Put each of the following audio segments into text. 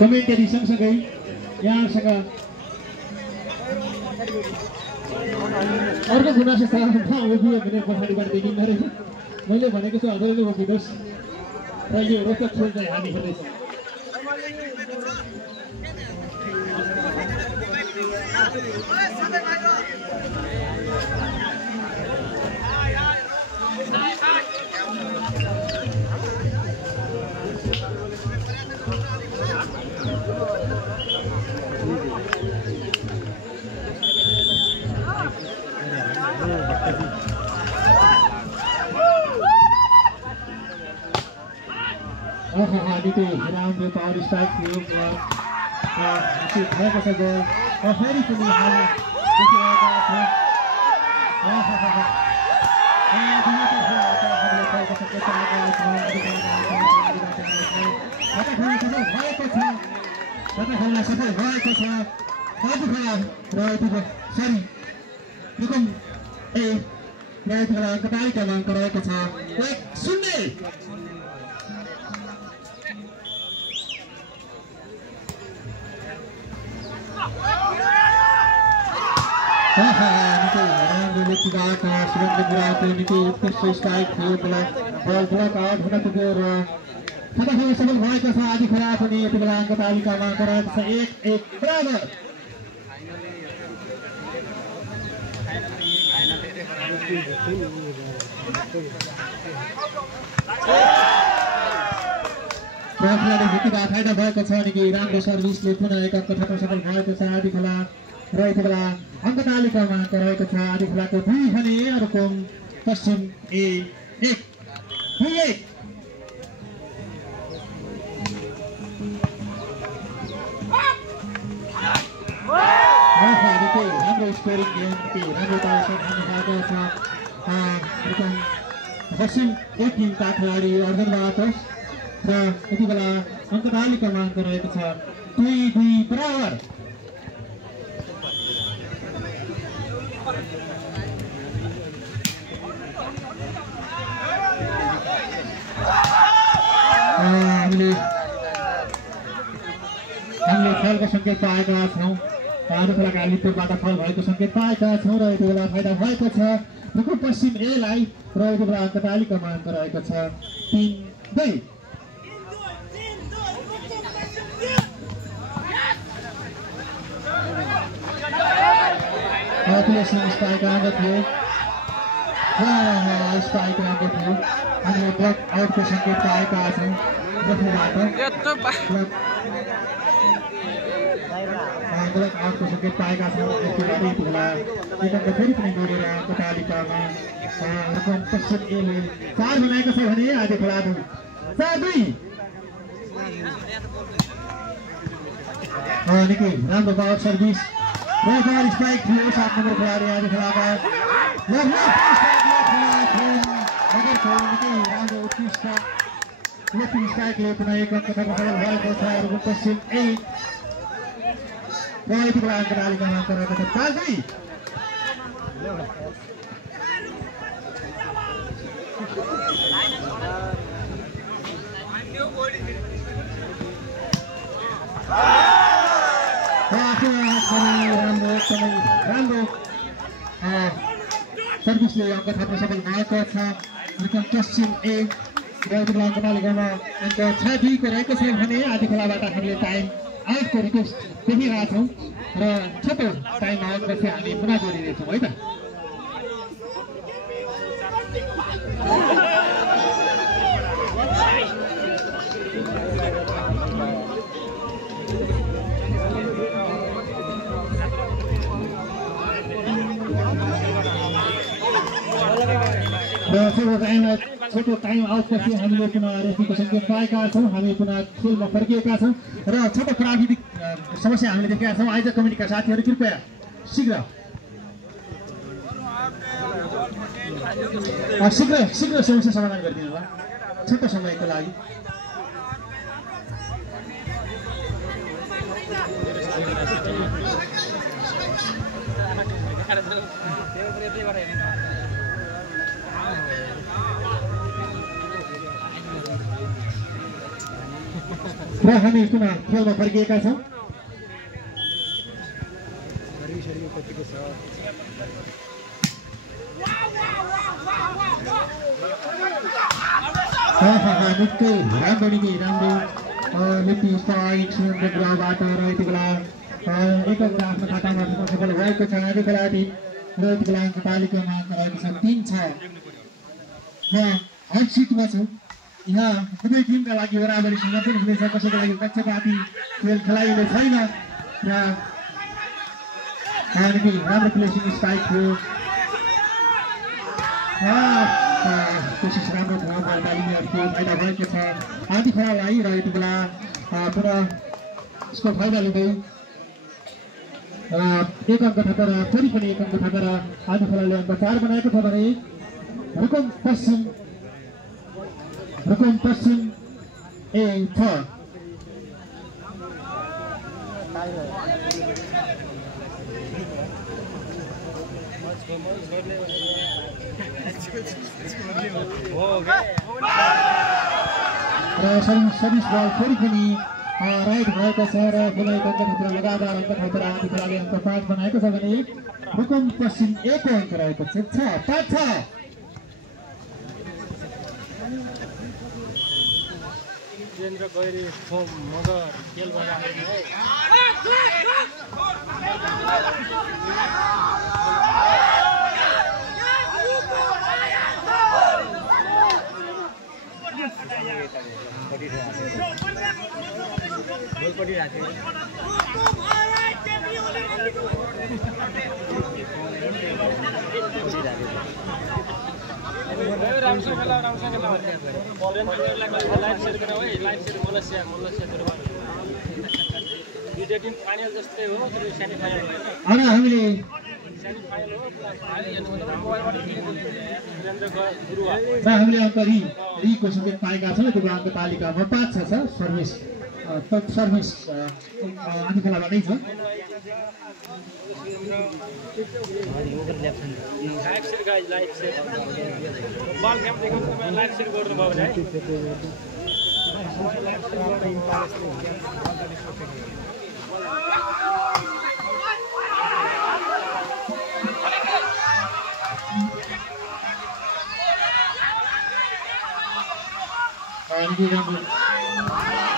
Commentary सँगसँगै यहाँसँग अर्को गुनासो छ भने पछाडिबाट देखिँदो रहेछ मैले भनेको छु हजुरले रोकिनुहोस् र यो रोचक खेल चाहिँ हामी खेल्दैछौँ निकै राम्रो पावर स्ट्राइक थियो भएको छ गोल फेरि पनि सफल भएको छ तालिकामा अङ्क रहेको छ 1-0 निकै राम्रो व्यक्तिगत सुरेन्द्र बुढाको निकै उत्कृष्ट स्ट्राइक थियो बल ब्लक आउट हुन पुग्यो र फटाफट सफल भएको छ आदि खेला पनि यति बेला अङ्क तालिकामा रहेको छ 1-1 बराबर व्यक्तिगत फाइदा भएको छ निकै राम्रो सर्भिसले पुनः एक अङ्क थप्न सफल भएको छ आदि खेला र यति बेला अङ्क तालिकामा अङ्क रहेको छ आदि खेलाको 2 भने अर्को पश्चिम 1-1 राम्रो स्कोरिङ गेम राम्रो तालिका पश्चिम 1 टिमका खेलाडी अर्जुनबाट र यति बेला अङ्क तालिकामा अङ्क रहेको छ 2-2 बराबर हामीले फलको सङ्केत पाएका छौँ आजको लिटरबाट फल भएको सङ्केत पाएका छौँ र यति बेला फाइदा भएको छ रुकुम पश्चिम एलाई र यति बेला अङ्क तालिकामा अङ्क रहेको छ 3-2 स्ट्राइक राम्रो थियो स्ट्राइक राम्रो थियो हामीले ब्लक आउटको सङ्केत पाएका छौँ ब्लक आउटको सङ्केत पाएका छौँ यति बेला एक अङ्क फेरि पनि जोडेर अङ्क तालिकामा रकम पश्चिम एले 4 बनाएको छ भने आधी खेला 4-2 निकै राम्रो पावर सर्भिस र स्ट्राइक थियो 7 नम्बर खेलाडी आधी खेलाका निकै राम्रो उत्कृष्ट स्ट्राइकले पुनः एक अङ्क थप्न सफल भएको छ पश्चिम 1 र यति बेला अङ्क तालिकामा अङ्क रहेको छ 5-2 राम्रो सर्भिसले अङ्क थप्न सफल भएको छ पश्चिम 1 र यति बेला अङ्क तालिकामा अङ्क 6-2 को रहेको छ भने आधी खेलाबाट हामीले टाइम आउटको रिक्वेस्ट देखिरहेका छौँ र छोटो टाइम आउटपछि हामी पुनः जोडिनेछौँ है त छोटो टाइम आउटपछि हामीले पुनः रेफ्रीको सङ्केत पाएका छौँ हामी पुनः खेलमा फर्किएका छौँ र छोटो प्राविधिक समस्या हामीले देखेका छौँ आयोजक कमिटीका साथीहरू कृपया शीघ्र समस्या समाधान गरिदिनु होला छोटो समयको लागि र हामी पुनः खेलमा फर्किएका छौँ। निकै राम्रो लेफ्टी साइड ग्राउन्डबाट र यति बेला एकअर्का आफ्नो खातामा सफल भएको छ। आधी खेलाडी र यति बेला अङ्क तालिकामा रहेको छ 3-6। म हट सिटमा छु। यहाँ दुवै टिमका लागि बराबरी समर्पण हुनेछ। कसैको लागि पक्षपाती खेल खेलाइने छैन र राम्रो प्लेसिङ स्ट्राइक थियो। कोसिस राम्रो थियो, तालिमी अर्थी फाइदा भएको छ आधी खेलालाई र यति बेला पुनः यसको फाइदा लिँदै एक अङ्क थपेर फेरि पनि एक अङ्क थपेर आधी खेलाले अङ्क 4 बनाएको छ भने रुकुम पश्चिम 1-6। र सर्भिस बल फेरि पनि राइट भएको छ र पुनः एक अङ्क थपेर लगातार अङ्क थपेर आधी खेलाले अङ्क 5 बनाएको छ भने रुकुम पश्चिम 1 को अङ्क रहेको छ 6-5-6। Jendra Goiri from Mother Kelvara. हामीले अङ्क रीको सङ्केत पाएका छौँ। त्यो अङ्क तालिकामा 5 छ सर्भिस आधी खेलाबाटै छ।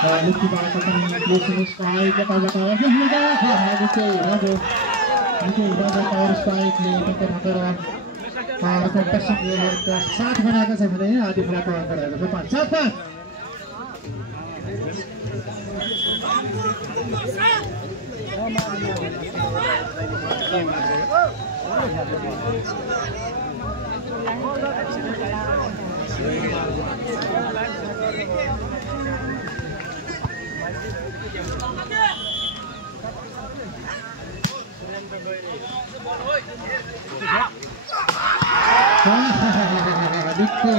Lucky banget kan closing strike kata-kata power strike nih tempat-tempat kompetisi ke saat mana kan sebenarnya di belakang ada depan siapa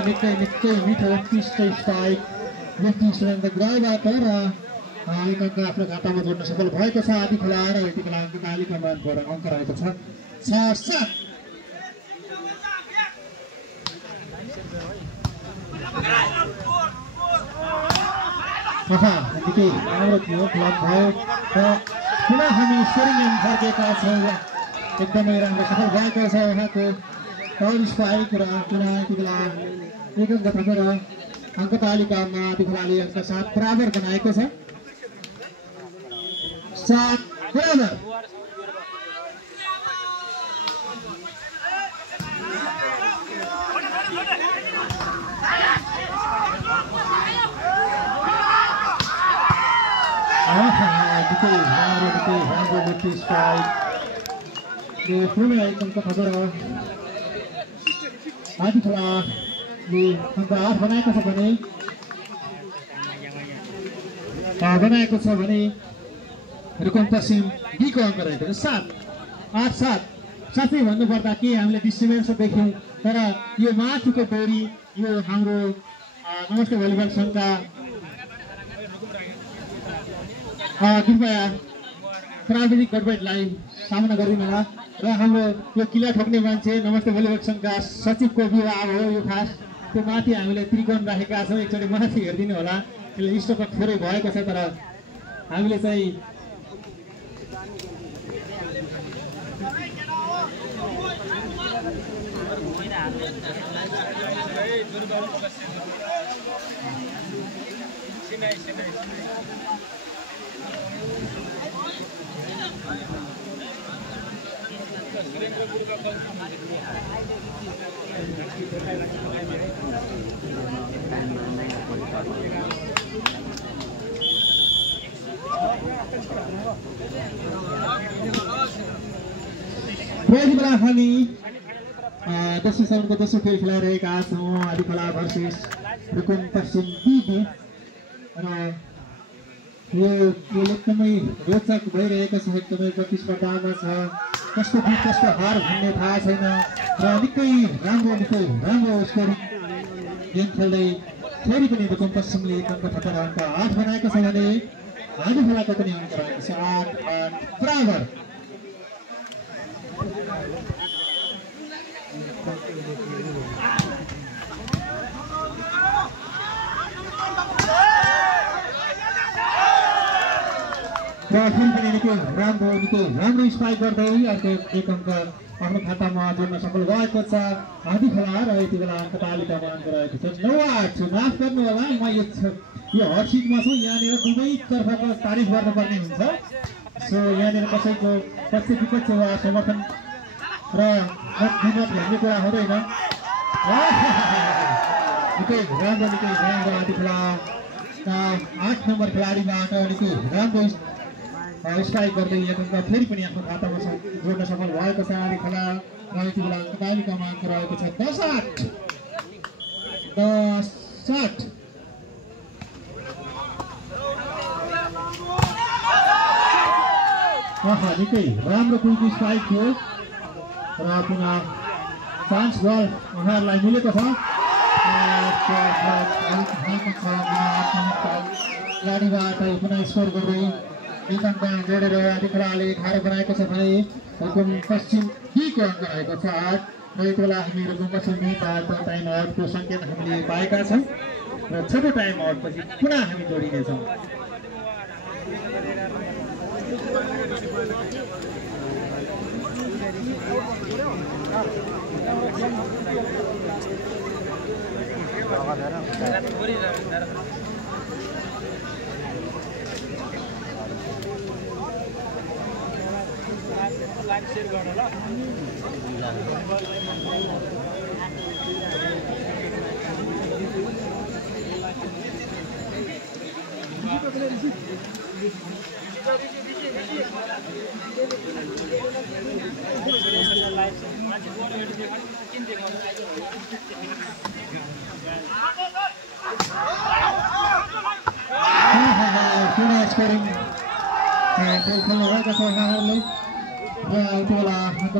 निकै मिठो स्ट्राइक लेफ्टी स्ट्राइक ग्राउन्डबाट र एक अङ्क आफ्नो खातामा जोड्न सफल भएको छ। आधी खेला र यति बेला अङ्क तालिकामा अङ्क रहेको छ 7-7। निकै राम्रो थियो क्लब भयो र पुनः हामी स्कोरिङ एन्ड फर्केका छौँ। एकदमै राम्रो सफल भएको छ उहाँको पावर स्ट्राइक र पुनः यति बेला एक अङ्क थपेर अङ्क तालिकामा आधी खेलाले अङ्क 7 बराबर बनाएको छ 7 बराबर। लेफ्टी स्ट्राइक पुनः एक अङ्क थपेर आधी खेलाले अङ्क 8 बनाएको छ भने रुकुम पश्चिम बीको अङ्क रहेको छ 7-8-7। साथै भन्नुपर्दा के हामीले डिस्ट्रिब्युसन देख्यौँ तर यो माथिको टोरी यो हाम्रो नमस्ते भलिबल सङ्घका कृपया प्राविधिक गडबडलाई सामना गरिदिनु होला र हाम्रो यो किला ठोक्ने मान्छे नमस्ते भलिबल सङ्घका सचिवको विभाग हो यो खास त्यो माथि हामीले त्रिकोण राखेका छौँ एकचोटि माथि हेरिदिनु होला त्यसले स्टक थोरै भएको छ तर हामीले चाहिँ यति बेला हामी दोस्रो चरणको दोस्रो खेल खेलाइरहेका छौँ आदिखोला भर्सेस रुकुम पश्चिम दिदी र यो एकदमै रोचक भइरहेको छ एकदमै प्रतिस्पर्धामा छ कस्तो जित कस्तो हार भन्ने थाहा छैन र निकै राम्रो स्कोरिङ गेम खेल्दै फेरि पनि रुकुम पश्चिमले एक अङ्क थपेर अङ्क 8 बनाएको छ भने आदिखोलाको पनि अङ्क रहेको छ 8 बराबर निकै राम्रो स्पाइक गर्दै अर्को एक अङ्क आफ्नो खातामा जोड्न सफल भएको छ आदिखोला र यति बेला अङ्क तालिकामा अङ्क रहेको छ 9-8 माफ गर्नु होला म यो हट सिटमा छु यहाँनिर दुवैतर्फको तारिफ गर्नुपर्ने हुन्छ सो यहाँनिर कसैको पक्ष विपक्ष वा समर्थन र मतविमत भन्ने कुरा हुँदैन निकै राम्रो आदिखोला 8 नम्बर खेलाडीबाट निकै राम्रो स्ट्राइक गर्दै एक अङ्क फेरि पनि आफ्नो खातामा जोड्न सफल भएको छ आदिखोला र यति बेला अङ्क तालिकामा अङ्क रहेको छ 10-8 निकै राम्रो कुइक स्ट्राइक थियो र पुनः चान्स बल उहाँहरूलाई मिलेको छ खेलाडीबाट पुनः स्कोर गर्दै एक अङ्क जोडेर आदिखोलाले 18 बनाएको छ भने रुकुम पश्चिम बीको अङ्क रहेको छ 8 र यति बेला हामी रुकुम पश्चिम बीबाट टाइम आउटको सङ्केत हामीले पाएका छौँ र छोटो टाइम आउटपछि पुनः हामी जोडिनेछौँ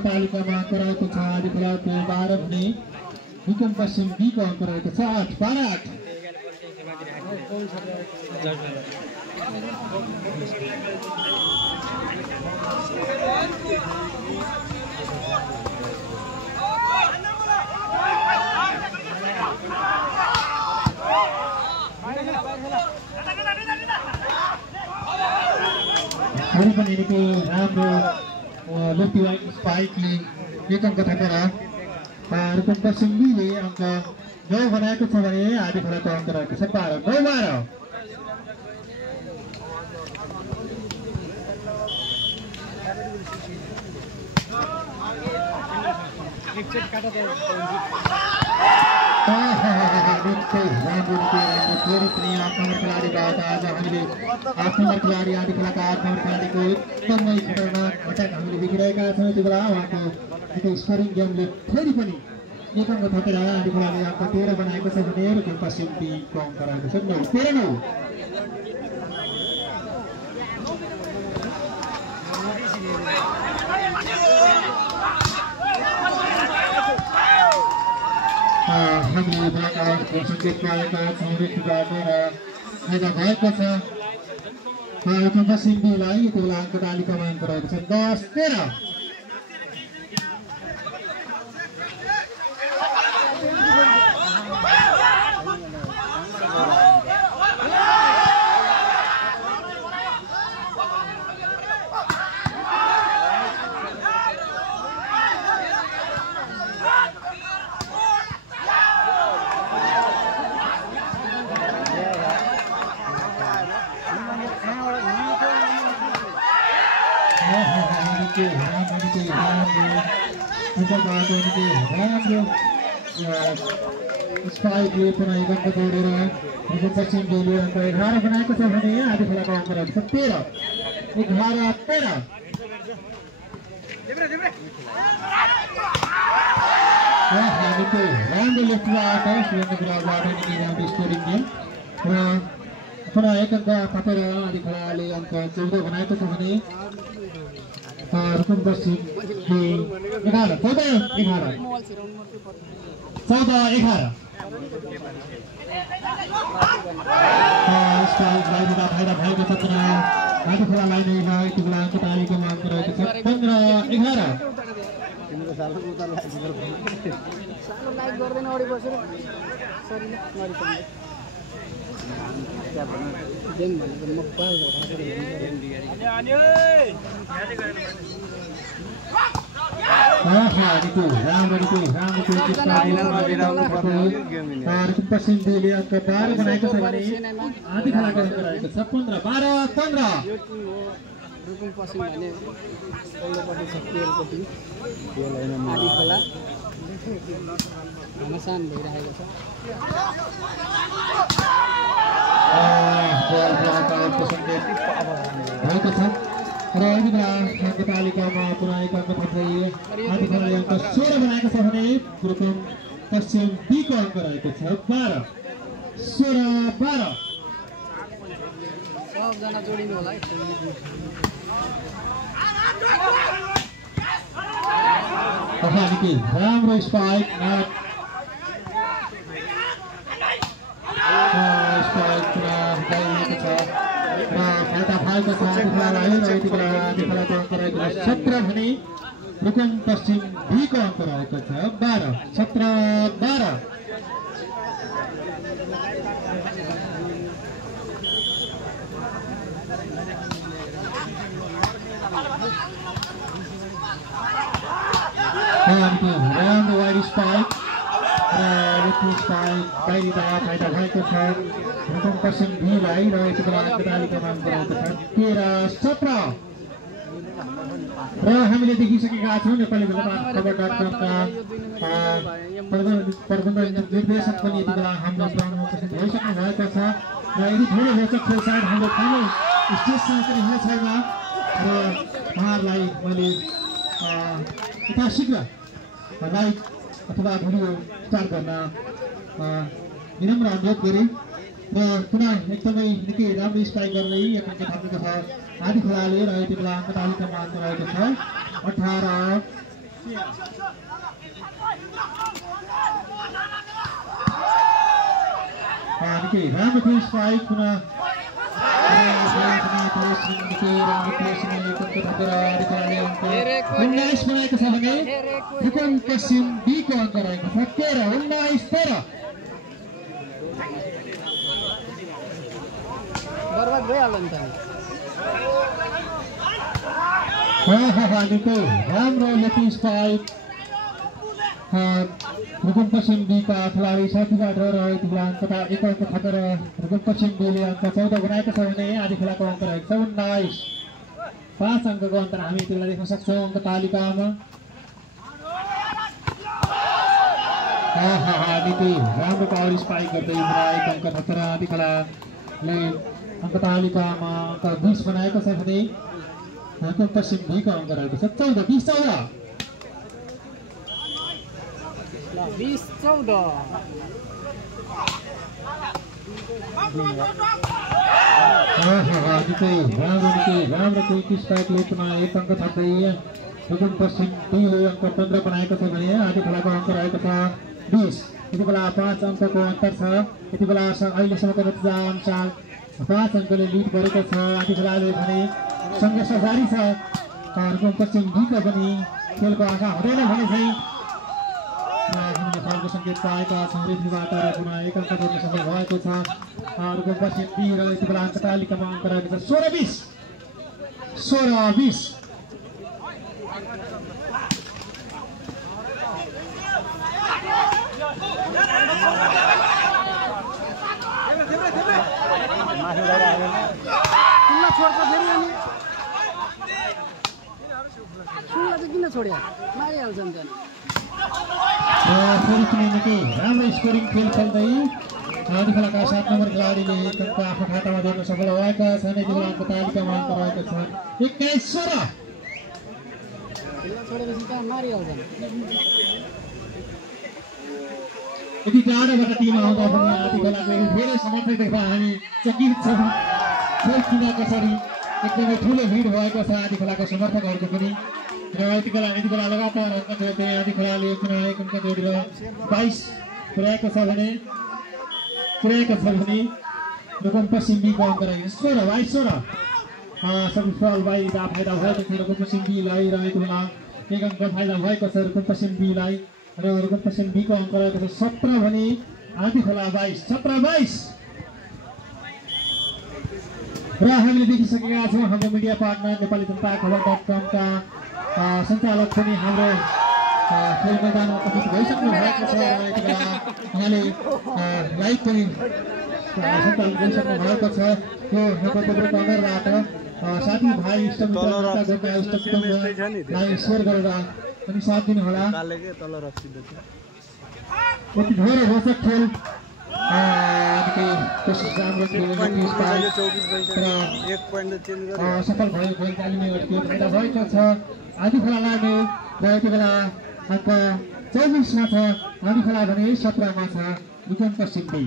तालिकामा अङ्क रहेको छ आदिखोलाको 12 भने रुकुम पश्चिम बीको अङ्क रहेको छ 8-12 पनि निकै राम्रो लेफ्टी वाइड स्पाइकले एक अङ्क थपेर रुकुम पश्चिम बीले अङ्क 9 बनाएको छ भने आदिखोलाको अङ्क रहेको छ 12-9-12 खेलाडीबाट आज हामीले 8 नम्बर खेलाडी आदिखोलाका 8 नम्बर खेलाडीको एकदमै खतरनाक अट्याक हामीले देखिरहेका छौँ यति बेला उहाँको निकै स्कोरिङ गेमले फेरि पनि एक अङ्क थपेर आदिखोलाले अङ्क 13 बनाएको छ भने रुकुम पश्चिम बीको अङ्क रहेको छ 9-13 हामीले ब्ल्याकआउटको सङ्केत पाएका छौँ रेफ्रीबाट र फाइदा भएको छ रुकुम पश्चिम बीलाई यति बेला अङ्क तालिकामा अङ्क रहेको छ 10-13 Oh! स्पाइकले पुनः एकअङ्क जोडेर पश्चिम दिल्ली अङ्क 11 बनाएको छ भने आधी खेलाको अङ्क रहेको छ 13 हामीको राम्रो लेफ्टबाट सुरेन्द्रबाट निकै स्कोरिङ गेम र पुनः एक अङ्क थपेर आधी खेलाले अङ्क 14 बनाएको छ भने रुकुम पश्चिम 11 स्पाइक बाहिरबाट फाइदा भएको छ पुनः आधी खेलालाई नै यति बेला अङ्क तालिको अङ्क रहेको छ 15-11 पश्चिम दिल्ली अङ्क 12 बनाएको छ भने आधी खेलाको अङ्क रहेको छ 15-12-15 रुकुम पश्चिम भने पल्लोपट्टि छ केयरको टिम आधी खोला घमासान भइरहेको छ र यति बेला अङ्क तालिकामा पुनः एक अङ्क थप्दै आधी खेलाले अङ्क 16 बनाएको छ भने रुकुम पश्चिम बीको अङ्क रहेको छ 12-16-12 सबजना जोडिनु होला राम्रो स्पाइक स्पाइक पुनः गइरहेको छ र फाइदा भएको छ आधी खेलालाई र यति बेला आधी खेलाको अङ्क रहेको छ 17 भने रुकुम पश्चिम बीको अङ्क रहेको छ 12-17-12 राम्रो वाइड स्पाइक बाहिरबाट फाइदा भएको छ रुकुम पश्चिम बीलाई र यति बेला अङ्क तालिकामा अङ्क रहेको छ 13-17 र हामीले देखिसकेका छौँ नेपाली खबर.com प्रबन्ध निर्देशक पनि यति बेला हाम्रो ग्राउन्डमा उपस्थित भइसक्नु भएको छ र यदि धेरै रोचक खेल सायद हाम्रो ठुलो स्टेजसँग पनि हुने छैन र उहाँहरूलाई मैले यथाशीघ्र लाइभ अथवा भिडियो स्टार्ट गर्न विनम्र अनुरोध गरेँ र पुनः एकदमै निकै राम्रो स्ट्राइक गर्दै एक अङ्क थपेको छ आधी खेलाले र यति बेला अङ्क तालिकामा अङ्क रहेको छ 18 निकै राम्रो थियो स्ट्राइक पुनः 19 बनाएको छ भने रुकुम पश्चिम बीको अङ्क रहेको छ 13-19-13 बर्बाद भइहाल्यो नि त निकै राम्रो लेफ्ट स्पाइक रुकुम पश्चिम बीका खेलाडी साथीबाट र यति बेला अङ्क एक अङ्क थपेर रुकुम पश्चिम बीले अङ्क 14 बनाएको छ भने आधी खेलाको अङ्क रहेको छ 19 5 अङ्कको अन्तर हामी यति बेला देख्न सक्छौँ अङ्क तालिकामा निकै राम्रो पावर स्पाइक गर्दै एक अङ्क थपेर आधी खेलाले अङ्क तालिकामा अङ्क 20 बनाएको छ भने रुकुम पश्चिम बीको अङ्क रहेको छ 14-14 20-14 राम्रो क्विक स्ट्राइकले पुनः एक अङ्क थप्दै रुकुम पश्चिम बीले अङ्क 15 बनाएको छ भने आधी खेलाको अङ्क रहेको छ 20 यति बेला 5 अङ्कको अन्तर छ यति बेला अहिलेसम्मको नतिजा अनुसार 5 अङ्कले लिड गरेको छ आधी खेलाले भने सङ्घर्ष जारी छ रुकुम पश्चिम बीको पनि खेलको आशा हुँदैन भने चाहिँ हामीले फलको सङ्केत पाएका छौँ रेफ्रीबाट र पुनः एक अङ्क जोड्न सफल भएको छ रुकुम पश्चिम बी र यति बेला अङ्क तालिकामा अङ्क रहेको छ 16-20 खुल्ला छोड्छ फेरि अनि सुनलाई चाहिँ किन छोड्यो मारिहाल्छ नि त्यहाँ फेरि पनि निकै राम्रो स्कोरिङ खेल खेल्दै आधी खेलाका 7 नम्बर खेलाडीले आफ्नो खातामा जोड्न सफल भएका छन्। यति बेला अङ्क तालिकामा अङ्क रहेको छ 21-16। खेल्न छोडेपछि त्यहाँ मारिहाल्छ यति टाढाबाट टिम आउँदा पनि आधी खेलाको धेरै समर्थक देख्दा हामी चकित छौँ। खेल किन कसरी एकदमै ठुलो भिड भएको छ आधी खेलाको समर्थकहरूको पनि। र यति बेला लगातार अङ्क जोड्दै आधी खेलाले पुनः एक अङ्क जोडेर 22 पुर्याएको छ भने रुकुम पश्चिम बीको अङ्क रह्यो 16-22। सर्भिस बल बाहिर फाइदा भएको थियो रुकुम पश्चिम बीलाई र यति बेला एक अङ्क फाइदा भएको छ रुकुम पश्चिम बीलाई र रुकुम पश्चिम बीको अङ्क रहेको छ 17 भने आधी खोला 22 17-22। र हामीले देखिसकेका छौँ हाम्रो मिडिया पार्टनर नेपाली जनता खबर.com का सञ्चालक पनि हाम्रो खेल मैदानमा उपस्थित भइसक्नु भएको छ। र यति बेला उहाँले लाइभ पनि सञ्चालन गरिसक्नु भएको छ। यो नगरको कर्नरबाट साथीभाइ इष्टमित्रलाई सेयर गरेर पनि साथ दिनुहोला। यति धेरै रोचक खेल कोसिस राम्रो सफल भयो खेल तालिमको फाइदा भएको छ आधी खेलालाई र यति बेला अङ्क 24 मा छ आधी खेला भने 17 मा छ रुकुम पश्चिम बी।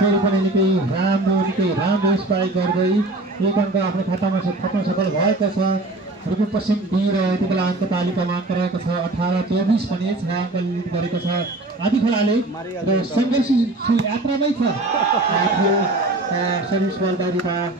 फेरि पनि निकै राम्रो स्पाइक गर्दै एक अङ्क आफ्नो खातामा थप्न सफल भएको छ रुकुम पश्चिम बी। र यति बेला अङ्क तालिकामा अङ्क रहेको छ 18-24 पनि 6 अङ्क लिड गरेको छ आधी खेलाले र सङ्घर्षशील यात्रामै छ। सर्भिस बल बाहिरबाट